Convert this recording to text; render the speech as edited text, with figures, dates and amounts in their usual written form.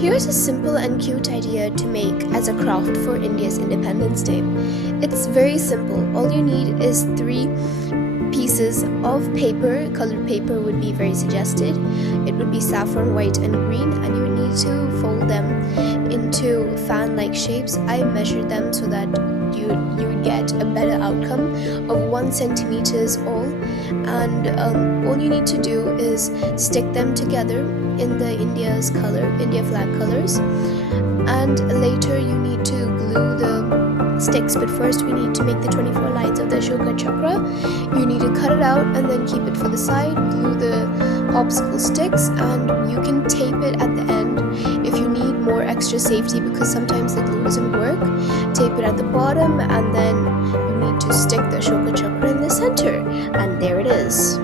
Here's a simple and cute idea to make as a craft for India's Independence Day. It's very simple. All you need is three pieces of paper. Colored paper would be very suggested. It would be saffron, white, and green, and you need to fold them into fan-like shapes. I measured them so that you would get a better outcome of 1 centimeters all, and all you need to do is stick them together in the India flag colors, and later you need to glue the sticks. But first we need to make the 24 lines of the Ashoka Chakra. You need to cut it out and then keep it for the side, glue the popsicle sticks, and you can tape it at the end if you need more extra safety, because sometimes the glue doesn't work. Tape it at the bottom, and then you need to stick the Ashoka Chakra in the center, and there it is.